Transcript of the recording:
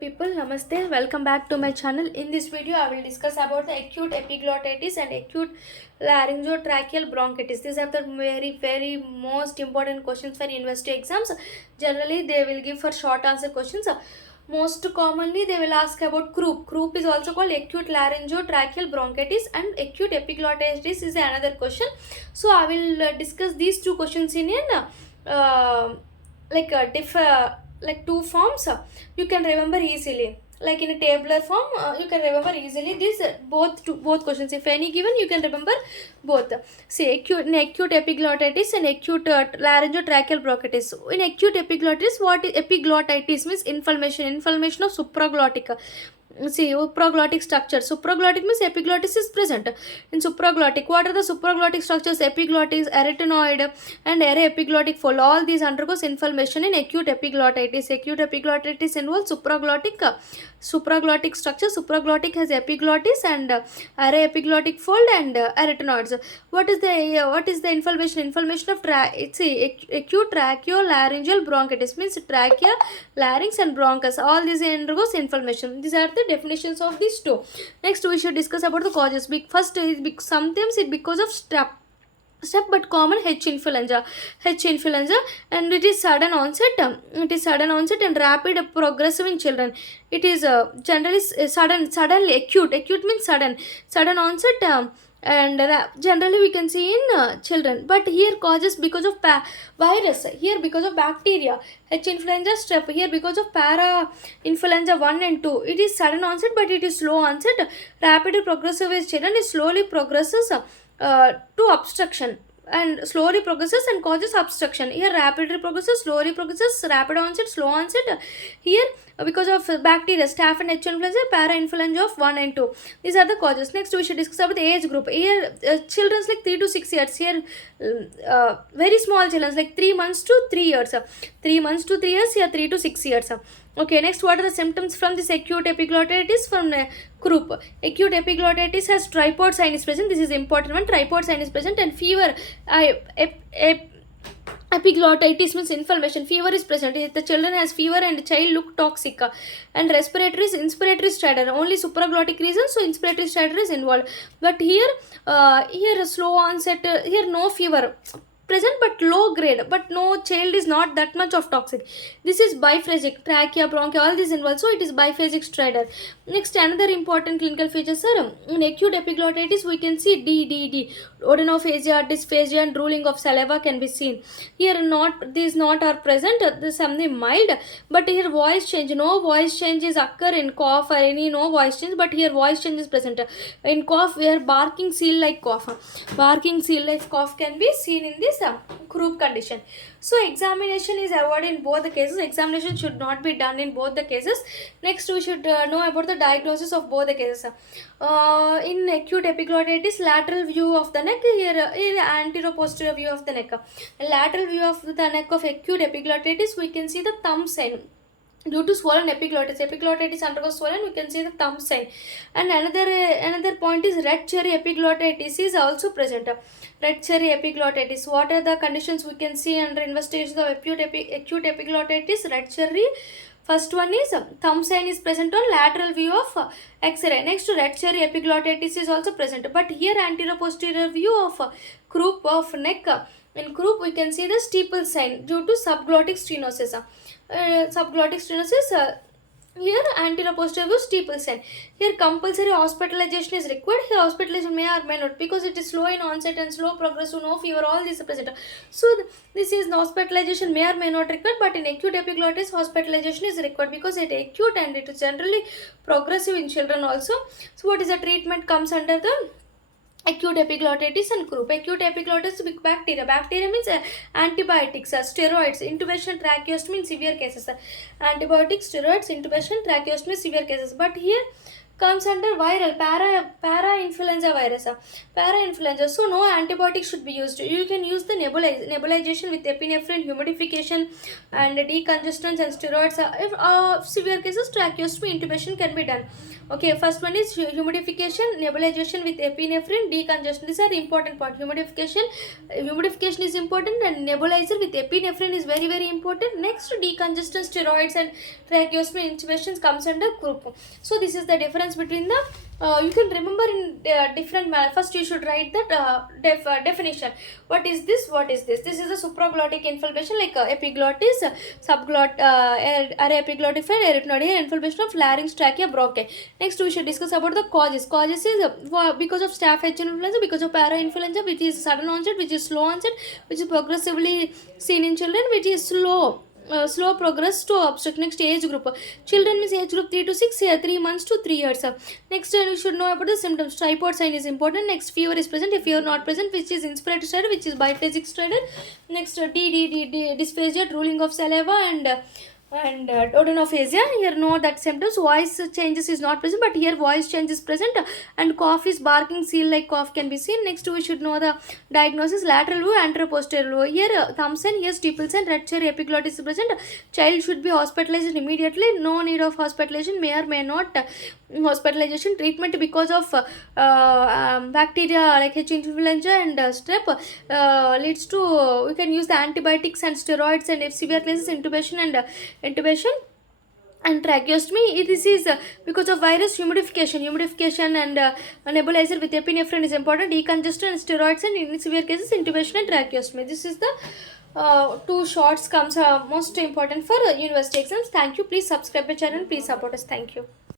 People, namaste, welcome back to my channel. In this video I will discuss about the acute epiglottitis and acute laryngotracheal bronchitis. These are the very most important questions for university exams. Generally they will give for short answer questions. Most commonly they will ask about croup is also called acute laryngotracheal bronchitis, and acute epiglottitis is another question. So I will discuss these two questions in an like like two forms. You can remember easily, like in a tabular form. You can remember easily these both questions. If any given, you can remember both. See, acute epiglottitis and acute laryngotracheal bronchitis. In acute epiglottitis, what is epiglottitis means? Inflammation of supraglottic. See, supraglottic structure. Supraglottic means epiglottis is present in supraglottic. What are the supraglottic structures? Epiglottis, arytenoid, and epiglottic fold. All these undergoes inflammation in acute epiglottitis. Acute epiglottitis involves supraglottic structure. Supraglottic has epiglottis and epiglottic fold and arytenoids. What is the inflammation? Inflammation of acute tracheolaryngeal bronchitis means trachea, larynx, and bronchus. All these undergoes inflammation. These are the definitions of these two. Next, we should discuss about the causes. First, sometimes it because of step but common H influenza, and it is sudden onset. And rapid progressive in children. It is generally suddenly acute means sudden onset. And generally we can see in children, but here causes because of virus, here because of bacteria. H influenza, strep, here because of para influenza 1 and 2. It is sudden onset but it is slow onset. Rapid progressive in children is slowly progresses to obstruction, and slowly progresses and causes obstruction. Here rapidly progresses, slowly progresses, rapid onset, slow onset. Here because of bacteria, staph and H influenza, para influenza of 1 and 2. These are the causes. Next, we should discuss about the age group. Here children like 3 to 6 years. Here very small children like 3 months to 3 years. 3 months to 3 years. Here 3 to 6 years. Okay, next, what are the symptoms from this acute epiglottitis from croup? Acute epiglottitis has tripod sign is present. This is important one. Tripod sign is present, and fever. Epiglottitis means inflammation. Fever is present. If the children has fever and child look toxic, and respiratory is inspiratory stridor. Only supraglottic reason, so inspiratory stridor is involved. But here slow onset. Here no fever present but low grade, but no, child is not that much of toxic. This is biphasic, trachea, bronchia, all these involved, so it is biphasic stridor. Next, another important clinical features are in acute epiglottitis we can see D, odonophagia, dysphagia, and drooling of saliva can be seen. Here these not are present. This is something mild, but here voice change, no voice changes occur in cough or any no voice change, but here voice change is present. In cough, where barking seal like cough can be seen in this croup condition. So examination is avoided in both the cases. Examination should not be done in both the cases. Next, we should know about the diagnosis of both the cases. In acute epiglottitis, lateral view of the neck. Here anterior posterior view of the neck. Lateral view of the neck of acute epiglottitis, we can see the thumb sign. Due to swollen epiglottitis undergoes swollen, we can see the thumb sign. And another point is red cherry epiglottitis is also present. Red cherry epiglottitis. What are the conditions we can see under investigation of acute epiglottitis? Red cherry. First one is thumb sign is present on lateral view of X-ray. Next, red cherry epiglottitis is also present. But here anterior posterior view of croup of neck. In croup, we can see the steeple sign due to subglottic stenosis. Here anterior posterior view steeple sign. Here compulsory hospitalization is required. Here hospitalization may or may not, because it is slow in onset and slow progressive, no fever, all these are present. So this is hospitalization may or may not required, but in acute epiglottitis hospitalization is required because it is acute and it is generally progressive in children also. So what is the treatment comes under the acute epiglottitis and croup? Acute epiglottitis with bacteria. Bacteria means antibiotics, steroids, intubation, tracheostomy in severe cases. Antibiotics, steroids, intubation, tracheostomy, severe cases. But here comes under viral para-influenza virus. Para-influenza. So no antibiotic should be used. You can use the nebulization with epinephrine, humidification, and decongestants and steroids. If severe cases, tracheostomy intubation can be done. Okay, first one is humidification, nebulization with epinephrine, decongestion. These are the important part. Humidification is important, and nebulizer with epinephrine is very very important. Next, decongestant, steroids, and tracheostomy intubations comes under group. So this is the difference between the. You can remember in different manner. First, you should write that definition. What is this? What is this? This is a supraglottic inflammation like epiglottis, subglot, epiglottified, erythroidal inflammation of larynx, trachea, bronchi. Next, we should discuss about the causes. Causes is because of staph influenza, because of para-influenza, which is sudden onset, which is slow onset, which is progressively seen in children, which is slow progress to obstruct. Next, age group. Children means age group 3 to 6, 3 months to 3 years. Next, you should know about the symptoms. Tripod sign is important. Next, fever is present. If fever not present, which is inspiratory stridor, which is biphasic stridor. Next, dysphagia, drooling of saliva, and odonophagia. Here know that symptoms. Voice changes is not present, but here voice change is present, and cough is barking, seal like cough can be seen. Next, we should know the diagnosis. Lateral view, anteroposterior view. Here thumb sign, here steeple sign, red chair epiglottis is present. Child should be hospitalized immediately. No need of hospitalization, may or may not hospitalization. Treatment because of bacteria like H influenza and strep leads to we can use the antibiotics and steroids, and if severe cases, intubation and tracheostomy. This is because of virus. Humidification and nebulizer with epinephrine is important. Decongestant and steroids, and in severe cases, intubation and tracheostomy. This is the two shorts comes most important for university exams. Thank you. Please subscribe my channel. Please support us. Thank you.